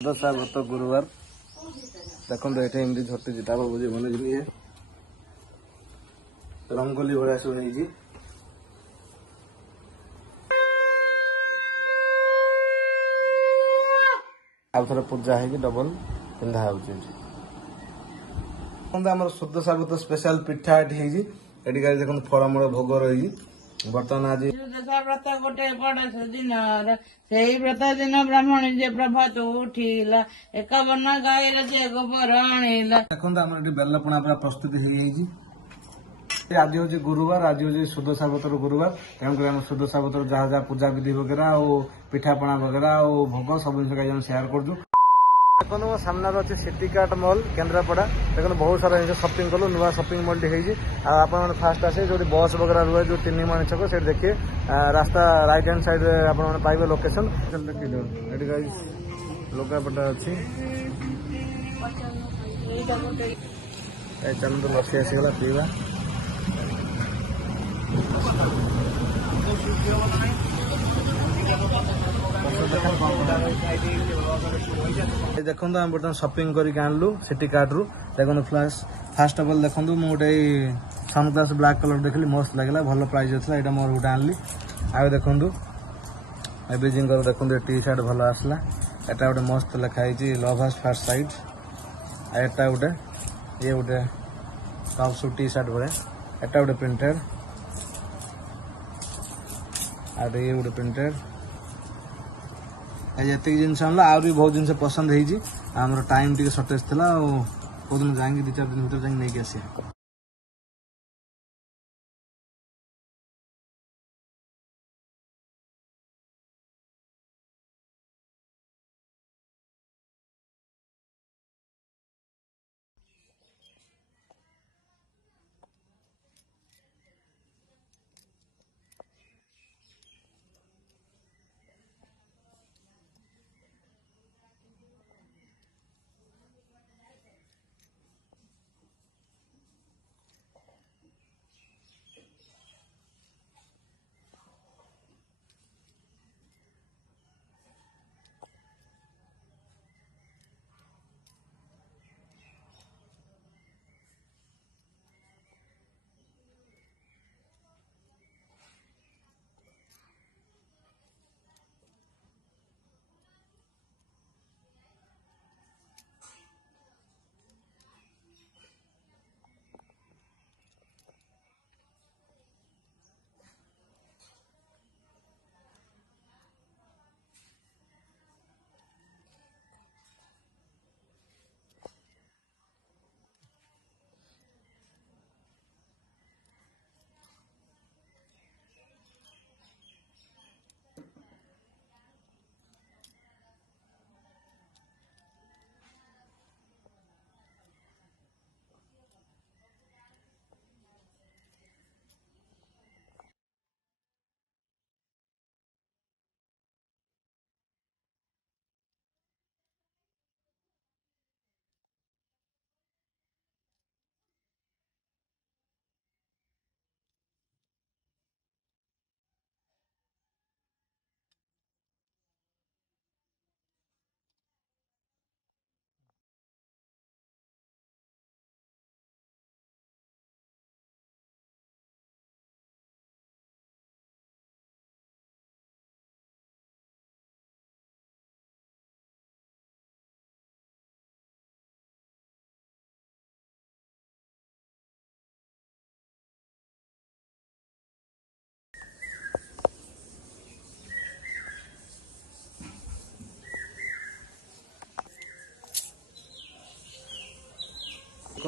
दशा गत गुरुवार देखो ये एमती झटी जिताब बुझे बन रंगोली भाया सब आउे पूजा है डबल पिंधा होमर शुद्ध साबुत स्पेशल पिठा ये देखो फलमूल भोग रही बर्तमान आज व्रत गोटे बड़ दिन से व्रत दिन ब्राह्मणी जे प्रभात उठिला 51 गाईर जे गोबर आणिला देखो आम बेलपणा पूरा प्रस्तुति आज हूँ गुरुवार आज हूँ शुद्ध साबुतर गुरुवार तेणुक शुद्ध साबुतर जहाँ जहाँ पूजा विधि वगैरह और पिठापणा वगैरह और भोग सब जिन सेयार कर देखो मो सामने अच्छे सिटी कार्ट मॉल केन्द्रापड़ा देखो बहुत सारा जिन शॉपिंग कलु नुआ शॉपिंग मॉल टी आप फास्ट आसे जो बस वगैरह रुए जो 3 माणी छक से देखिए रास्ता राइट हैंड साइड आप पाइबे लोकेशन लुगापटा अच्छी चलते लसी आसीगला पीवा देखो आम बर्तमान शॉपिंग करके आणलु सिटी कार्ड रु देखो फास्ट ऑफ ऑल देखो मुझे गोटे सनग्लास ब्लैक कलर देखली मस्त लगे भल प्राइस होता है मोर गोटे आनली आ देखो एवरीजिंग देखो टी शर्ट भल आसला एटा गोटे मस्त लिखाई लव एट फर्स्ट साइट एटा गोटे ये गोटे टॉप शू टी शर्ट भाया एटा गोटे प्रिंटेड आटे ये गोटे प्रिंटेड ये जिनस आनला आ बहुत जिन पसंद होमर टाइम टी सर्टेज था कौ दिन जाएंगे 2-4 दिन भर जाएंगे नहीं आसिया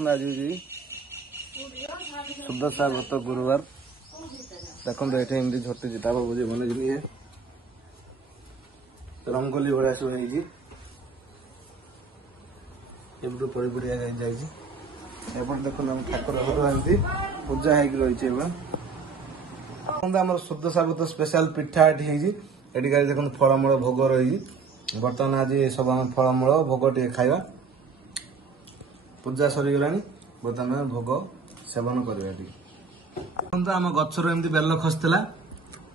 आज शुद्ध साबुत गुरुवार देखो ये एमती झटी जिताब बुझे बन रंगोली भाया सब पड़ी पड़ी जापटे देखो ठाकुर घर एमती पूजा हो रही आम शुद्ध साबुत स्पेशल पिठा ये देखो फलमूल भोग रही बर्तमान आज सब फलमूल भोग टे खाଇବା पूजा सरीगला बर्तमान भोग सेवन करवा आम गचर एमती बेल खसला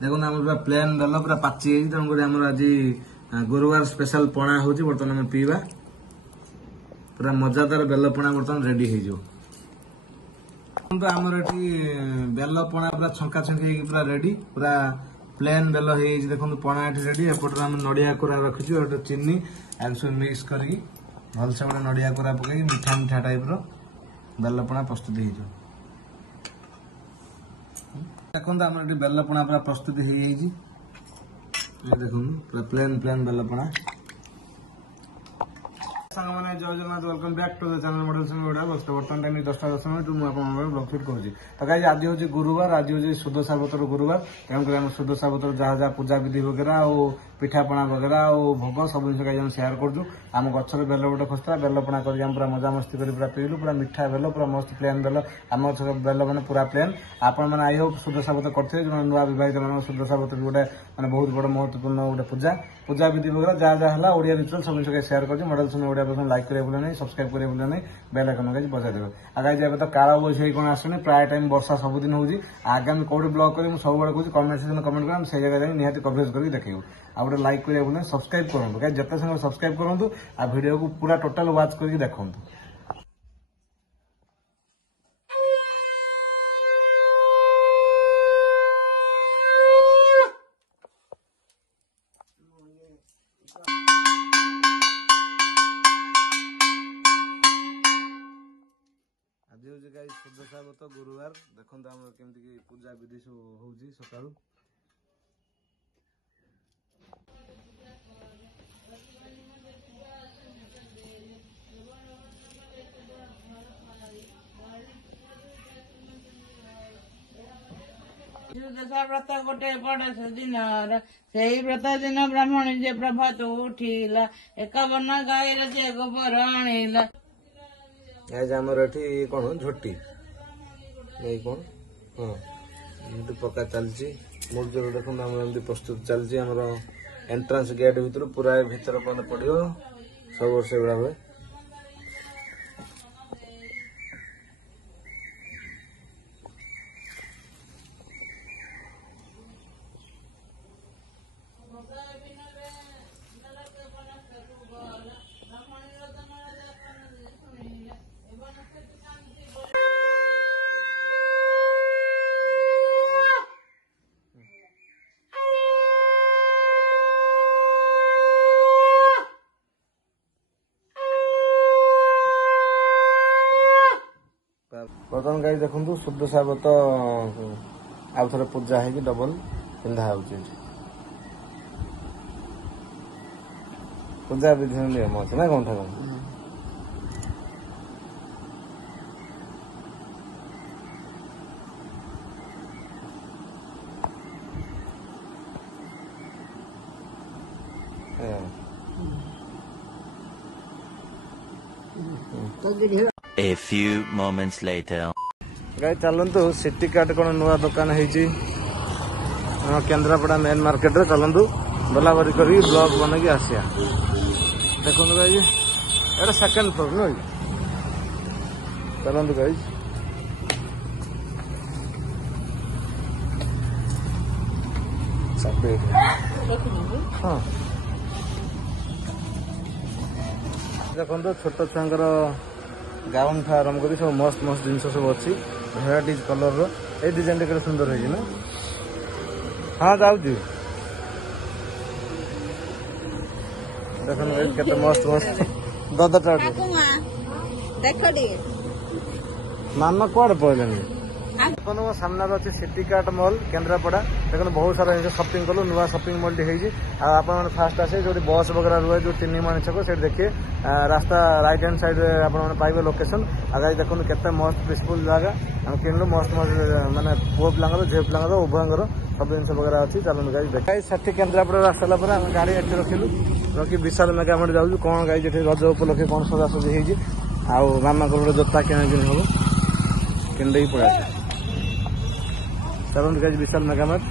देखो आम पूरा प्लेन बेल पूरा पाची तेणुक आज गुरुवार स्पेशल पणा होची बर्तमान में पीवा पूरा मजादार बेल पणा बर्तमान रेडी हो जो तो आमर एटी बेल पणा पूरा छंका छंकी पूरा रेडी पूरा प्लेन बेल हो देखो पणा एटी रेडी एपटर आम नड़िया कोरा रखीचु गोटे चीनी सब मिक्स करके भलसे गोटे नड़िया कोरा पकई मीठा मीठा टाइप रो बेल पणा प्रस्तुत हो देखो आम बेल पणा पूरा प्रस्तुत हो देखो पूरा प्लेन प्लेन बेल पणा सामने जय Jagannath welcome back to the channel मॉडल संग ओडा बस बर्तमान टाइम 10:10 मिनिट मु आपन ब्लॉग शूट करूची तो गाइस आज होची गुरुवार आज होची सुदशा व्रतर गुरुवार तेम हम सुदशा व्रतर जहाँ जहाँ पूजा विधि वगैरह और पिठापणा वगैरह और भोग सब जिन हम शेयर करूँ आम गचर बेल गोटे खसला बेलपणा कर पूरा मजा मस्ती कर पूरा पीलु पूरा मिठा बेल पूरा मस्त प्लेन बेल आम गचर बेल मैंने पूरा प्लेन आपण मैंने आई होप सुदशा व्रत करते जो नुआ विवाहित मान सुदशा व्रत गोटे मैंने बहुत बड़ महत्वपूर्ण गोटे पूजा पूजा विधि वगैरह जहाँ जहाँ है ओडिया रिचुअल सब जिन शेयर कर मॉडल सुन ओडिया पर्सन लाइक करे बोले नहीं सब्सक्राइब करे बोले नहीं बेल आइकन गाइस बजाय देबे आगाई जब तो काला बैसाखी कौन आसने प्राय टाइम वर्षा सबुदिन होगी आगामी कौटे ब्लॉग करी सब बड़े कहूँ कमेंट सेक्शन कमेंट कर से जगह निहाती कवरेज करके देखिए आ गए लाइक करे बोले सब्सक्राइब करूँ कहीं जिते संग सब्सक्राइब करूँ आ वीडियो को पूरा टोटाल वाच करके देखूँ आज हूँ गाइस सुदशा व्रत गुरुवार देखो आम केमती पूजा विधि सब होची सकाळू सुदशा व्रत गोटे पड़े से दिन से व्रत दिन ब्राह्मणी जे प्रभात उठिला एकावन गाईर जे गोबर आणिला आज आमर एठी कौन झोटी नहीं कौन हाँ एमती पका चलची मूर्जर देखो एमती प्रस्तुत चलची आमर एंट्रांस गेट भीतर पूरा भीतर पड़े पड़ो सब वर्ष गुड़ा हुए बर्तमान गाई देखु सुदशा व्रत आउ थे पूजा है डबल पिंधा हो पूजा विधि नियम अच्छे ना कौन Thakur A few moments later. गाई चलतु सिटी कार्ड कौन नुआ दुकान है केन्द्रापड़ा मेन मार्केट रे चलतु बलाबरी कर ब्लॉग बन की आसिया देखो गाई एटा सेकेंड फ्लोर नुह चलतु गाई हाँ देखो छोट छुआंकर गाउन ठू आरम्भ कर सब मस्त मस्त जिन सब अच्छी भेराइट कलर रे डिजाइन टे सुंदर है ना हाँ जाऊँ देखो केते मस्त मस्त ददा मामा कौन पड़े देखो मो सामने अच्छे सिटी कार्ट मॉल केन्द्रापड़ा देखो बहुत सारा जिन शॉपिंग कलु नुआ शॉपिंग मॉल टी आप फास्ट आसे जो बस वगैरह रुए जो तीन मणि छक से देखिए रास्ता राइट हैंड साइड पाइबे लोकेशन आगे देखो केते मस्त पीसफुल जगह हम किणु मस्त मस्त माने पुओ पिलांगर झील पिलांगर उभयंगर सब जिन वगैरह अच्छी चलते गाई देखा साठी केन्द्रापड़ा आसला पर आम गाड़ी एठी रखिलु रखी विशाल मेगामट जाऊँ कौन गाई जे रज उपलक्षे कौन सजासजी हो मामा को जोता किଣା किणी हम किणी पड़ा चलते गाई विशाल मेगामट